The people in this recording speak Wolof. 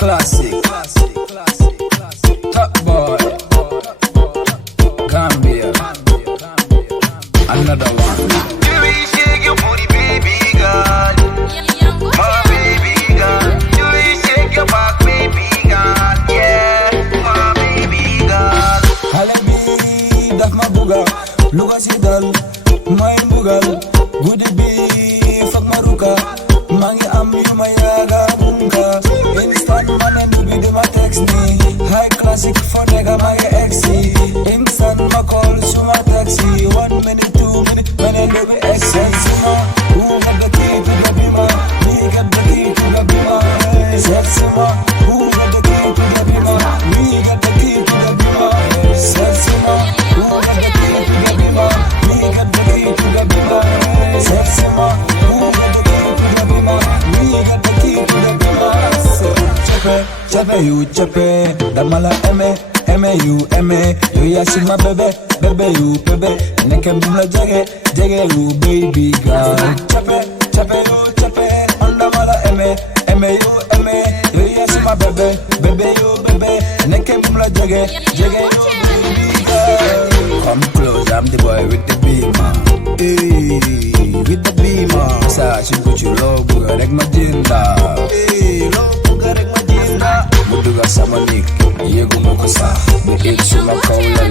Classic. Top boy. Gambia. Another one. You will shake your booty, baby girl. My baby girl. You will shake your back, baby girl. Yeah, my baby girl. Xale bi daf ma buga lu ko si dal may mbugal guddi bi foog ma ruka maa ngi am yu ma yaaga bunga instant ma ne nubi di ma text ni high classic fo nega maa ngi exi instant ma call suma taxi 1 minute 2 minute ma ne nubi exi suma who got the key to the bima me got the key to the bima suma who got the key to the bima me got the key to the bima suma who got the key to the bima me got the key to the bima suma who got the key to the bima me got the key to the bima chepe you chepe damala eme you eme yo ya sigma bebe you bebe neke mbula jage you baby girl chepe you chepe andamala eme you eme yo ya sigma bebe you bebe neke mbula jage you baby girl. Come close, I'm the boy with the beamer. Hey, with the beamer. Sashi put you low, buga rek magenta. Hey, low buga rek magenta. Muduga sama nik, yego mo ko sa. Be it suma kaula.